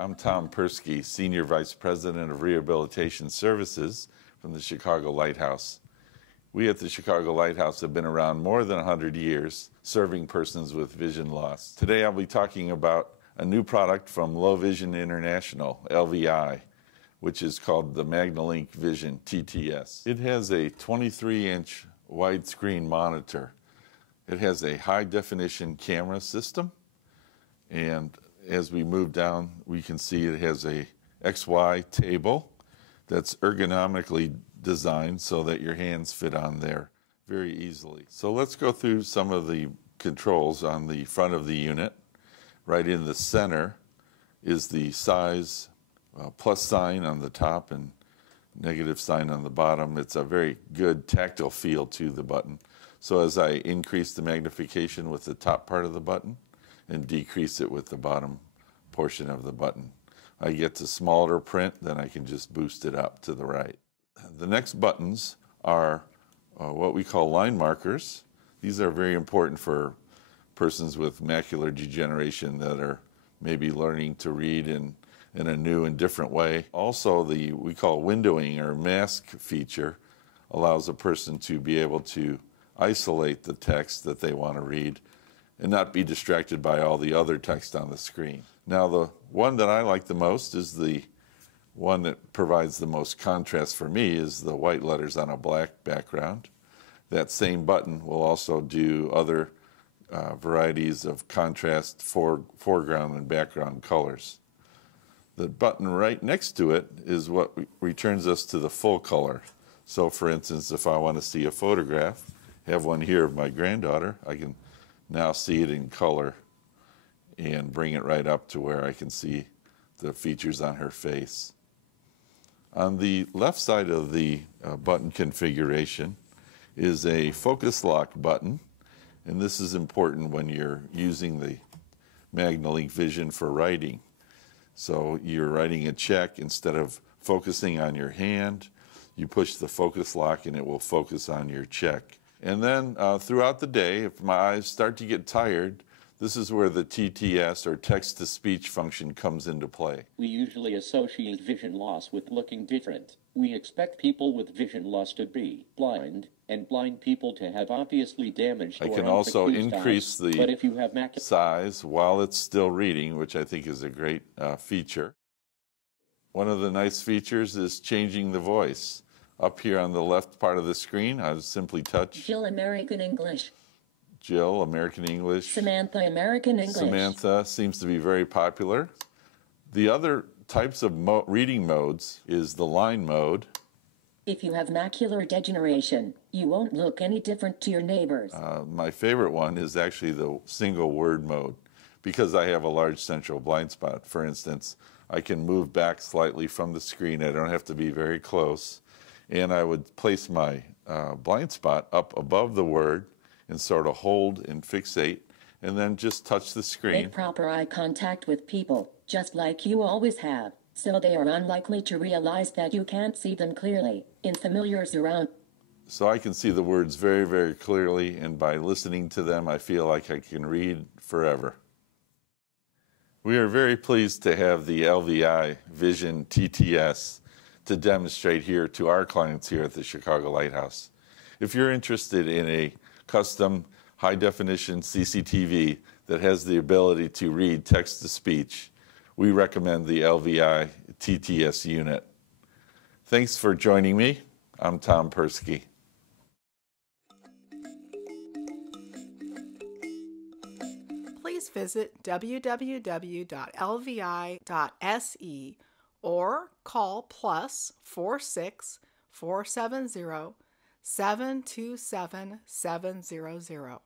I'm Tom Perski, Senior Vice President of Rehabilitation Services from the Chicago Lighthouse. We at the Chicago Lighthouse have been around more than 100 years, serving persons with vision loss. Today I'll be talking about a new product from Low Vision International, LVI, which is called the MagniLink Vision TTS. It has a 23-inch widescreen monitor. It has a high-definition camera system, and as we move down, we can see it has a XY table that's ergonomically designed so that your hands fit on there very easily. So let's go through some of the controls on the front of the unit. Right in the center is the size plus sign on the top and negative sign on the bottom. It's a very good tactile feel to the button. So as I increase the magnification with the top part of the button and decrease it with the bottom portion of the button, I get to smaller print, then I can just boost it up to the right. The next buttons are what we call line markers. These are very important for persons with macular degeneration that are maybe learning to read in a new and different way. Also, we call windowing or mask feature allows a person to be able to isolate the text that they want to read and not be distracted by all the other text on the screen. Now, the one that I like the most is the one that provides the most contrast for me is the white letters on a black background. That same button will also do other varieties of contrast foreground and background colors. The button right next to it is what returns us to the full color. So for instance, if I want to see a photograph, have one here of my granddaughter, I can now see it in color and bring it right up to where I can see the features on her face. On the left side of the button configuration is a focus lock button, and this is important when you're using the MagniLink Vision for writing. So you're writing a check, instead of focusing on your hand, you push the focus lock and it will focus on your check. And then throughout the day, if my eyes start to get tired, this is where the TTS or text-to-speech function comes into play. We usually associate vision loss with looking different. We expect people with vision loss to be blind, and blind people to have obviously damaged I or can also unfocused increase eyes. the But if you have size while it's still reading, which I think is a great feature. One of the nice features is changing the voice. Up here on the left part of the screen, I would simply touch Jill, American English. Jill, American English. Samantha, American English. Samantha seems to be very popular. The other types of reading modes is the line mode. If you have macular degeneration, you won't look any different to your neighbors. My favorite one is actually the single word mode, because I have a large central blind spot. For instance, I can move back slightly from the screen. I don't have to be very close. And I would place my blind spot up above the word and sort of hold and fixate, and then just touch the screen. Make proper eye contact with people, just like you always have, so they are unlikely to realize that you can't see them clearly in familiar surround. So I can see the words very, very clearly, and by listening to them, I feel like I can read forever. We are very pleased to have the LVI Vision TTS to demonstrate here to our clients here at the Chicago Lighthouse. If you're interested in a custom high-definition CCTV that has the ability to read text-to-speech, we recommend the LVI TTS unit. Thanks for joining me. I'm Tom Perski. Please visit www.lvi.se or call +46 470 727 700.